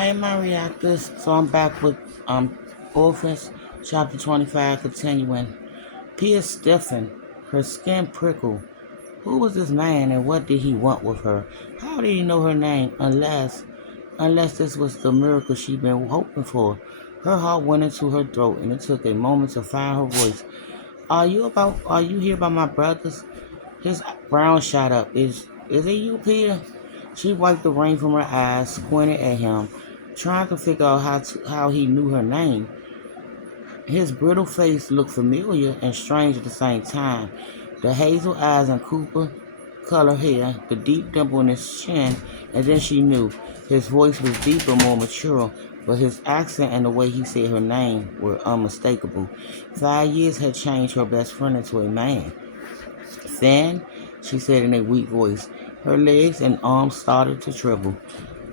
Hey, my reactors. So I'm back with Orphan Chapter 25 continuing. Pia stiffened, her skin prickled. Who was this man and what did he want with her? How did he know her name unless this was the miracle she'd been hoping for? Her heart went into her throat and it took a moment to find her voice. Are you here about my brothers? His brown shot up. Is it you, Peter? She wiped the rain from her eyes, squinted at him, trying to figure out how he knew her name. His brittle face looked familiar and strange at the same time. The hazel eyes and copper color hair, the deep dimple in his chin, and then she knew. His voice was deeper, more mature, but his accent and the way he said her name were unmistakable. 5 years had changed her best friend into a man. Then, she said in a weak voice. Her legs and arms started to tremble.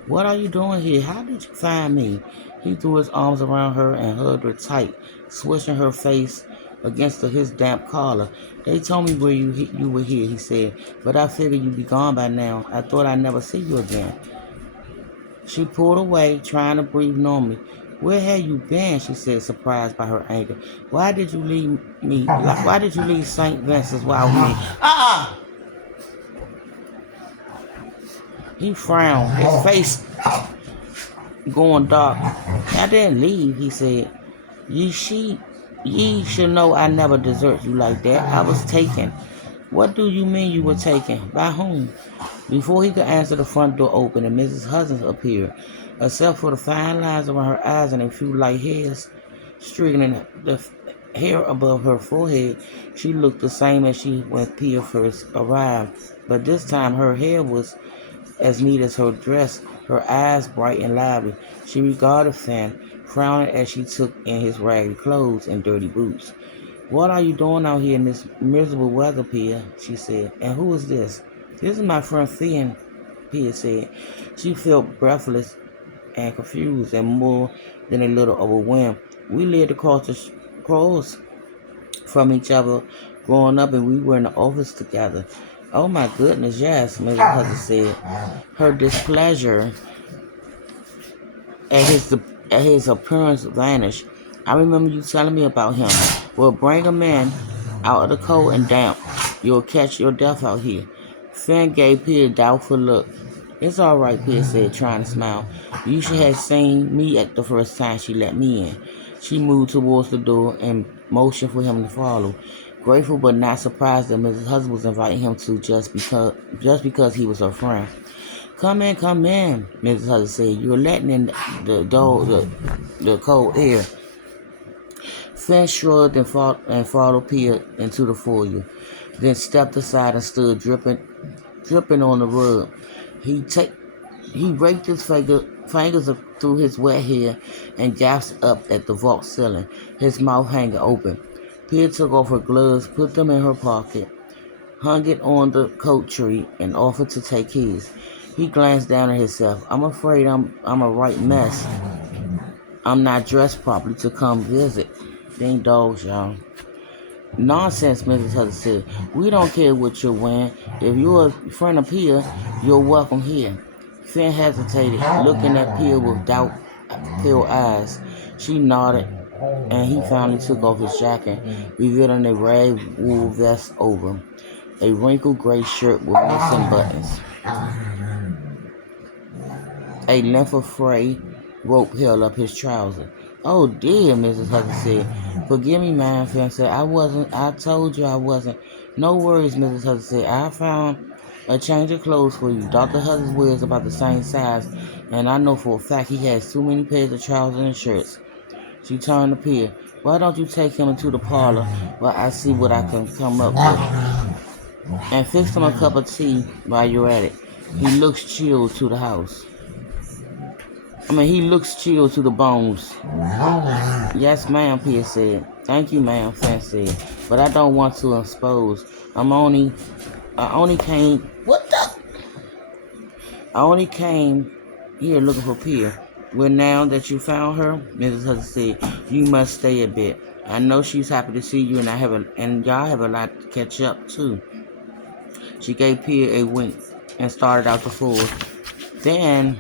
What are you doing here? How did you find me? He threw his arms around her and hugged her tight, swishing her face against his damp collar. They told me where you were here, he said, but I figured you'd be gone by now. I thought I'd never see you again. She pulled away, trying to breathe normally. Where had you been? She said, surprised by her anger. Why did you leave me? Why did you leave St. Vincent's without me? He frowned, his face going dark. I didn't leave, he said. Ye should know I never desert you like that. I was taken. What do you mean you were taken? By whom? Before he could answer, the front door opened and Mrs. Hudson appeared. Except for the fine lines around her eyes and a few light hairs streaking in the hair above her forehead, she looked the same as she when Pia first arrived. But this time her hair was as neat as her dress, her eyes bright and lively. She regarded Finn, frowning as she took in his ragged clothes and dirty boots. What are you doing out here in this miserable weather, Pia? She said. And who is this? This is my friend Finn, Pia said. She felt breathless and confused and more than a little overwhelmed. We lived across from each other growing up and we were in the office together. Oh my goodness, yes, Mrs. Hudson said. Her displeasure at his appearance vanished. I remember you telling me about him. Well, bring him in out of the cold and damp. You'll catch your death out here. Finn gave Pia a doubtful look. It's all right, Pia said, trying to smile. You should have seen me at the first time she let me in. She moved towards the door and motioned for him to follow. Grateful but not surprised that Mrs. Hudson was inviting him to just because he was her friend. Come in, Mrs. Hudson said. You're letting in the cold air. Finn shrugged and followed Pia into the foyer, then stepped aside and stood dripping on the rug. He raked his fingers through his wet hair and gasped up at the vault ceiling, his mouth hanging open. Pia took off her gloves, put them in her pocket, hung it on the coat tree, and offered to take his. He glanced down at himself. I'm afraid I'm a right mess. I'm not dressed properly to come visit. Ding dogs, y'all. Nonsense, Mrs. Hudson said. We don't care what you're wearing. If you're a friend of Pia, you're welcome here. Finn hesitated, looking at Pia with doubt-filled eyes. She nodded, and he finally took off his jacket, revealing a rag wool vest over a wrinkled gray shirt with missing buttons. A length of fray rope held up his trousers. Oh dear, Mrs. Hudson said. Forgive me, ma'am, Finn said. I told you I wasn't. No worries, Mrs. Hudson said. I found a change of clothes for you. Dr. Hudson's wears about the same size, and I know for a fact he has too many pairs of trousers and shirts. She turned to Pia. Why don't you take him into the parlor while I see what I can come up with? And fix him a cup of tea while you're at it. He looks chilled to the house. He looks chilled to the bones. Yes, ma'am, Pia said. Thank you, ma'am, Finn said. But I don't want to expose. I only came here looking for Pia. Well, now that you found her, Mrs. Hudson said, you must stay a bit. I know she's happy to see you, and y'all have a lot to catch up too. She gave Pia a wink and started out the floor. Then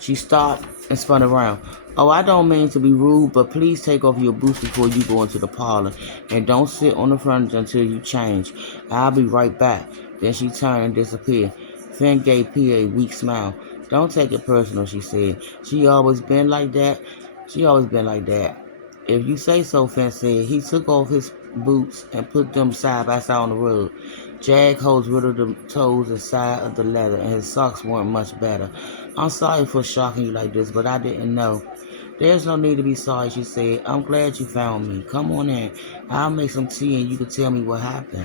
She stopped and spun around. Oh, I don't mean to be rude, but please take off your boots before you go into the parlor. And don't sit on the furniture until you change. I'll be right back. Then she turned and disappeared. Finn gave Pia a weak smile. Don't take it personal, she said. She always been like that. She always been like that. If you say so, Finn said. He took off his boots and put them side by side on the rug. Jag holds rid of the toes inside of the leather, and his socks weren't much better. I'm sorry for shocking you like this, but I didn't know. There's no need to be sorry, she said. I'm glad you found me. Come on in. I'll make some tea and you can tell me what happened.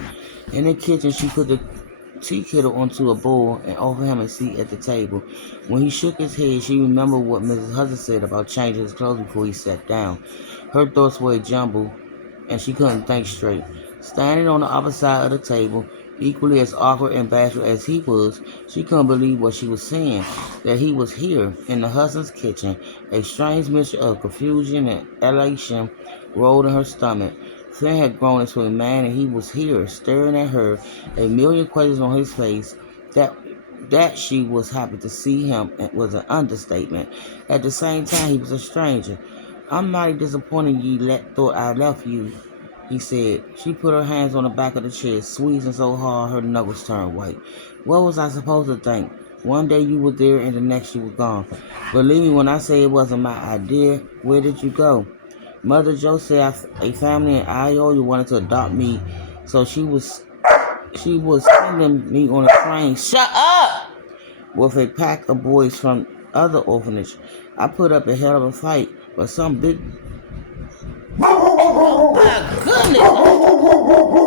In the kitchen, she put the tea kettle onto a bowl and offered him a seat at the table. When he shook his head, she remembered what Mrs. Hudson said about changing his clothes before he sat down. Her thoughts were a jumble, and she couldn't think straight. Standing on the other side of the table, equally as awkward and bashful as he was, she couldn't believe what she was seeing, that he was here in the Hudson's kitchen. A strange mixture of confusion and elation rolled in her stomach. Finn had grown into a man, and he was here, staring at her, a million questions on his face. That she was happy to see him was an understatement. At the same time, he was a stranger. I'm mighty disappointed thought I left you, he said. She put her hands on the back of the chair, squeezing so hard her knuckles turned white. What was I supposed to think? One day you were there and the next you were gone. Believe me when I say it wasn't my idea. Where did you go? Mother Joe said a family in Iowa wanted to adopt me, so she was sending me on a train. Shut up! With a pack of boys from other orphanage. I put up a hell of a fight, but some big... Oh my goodness!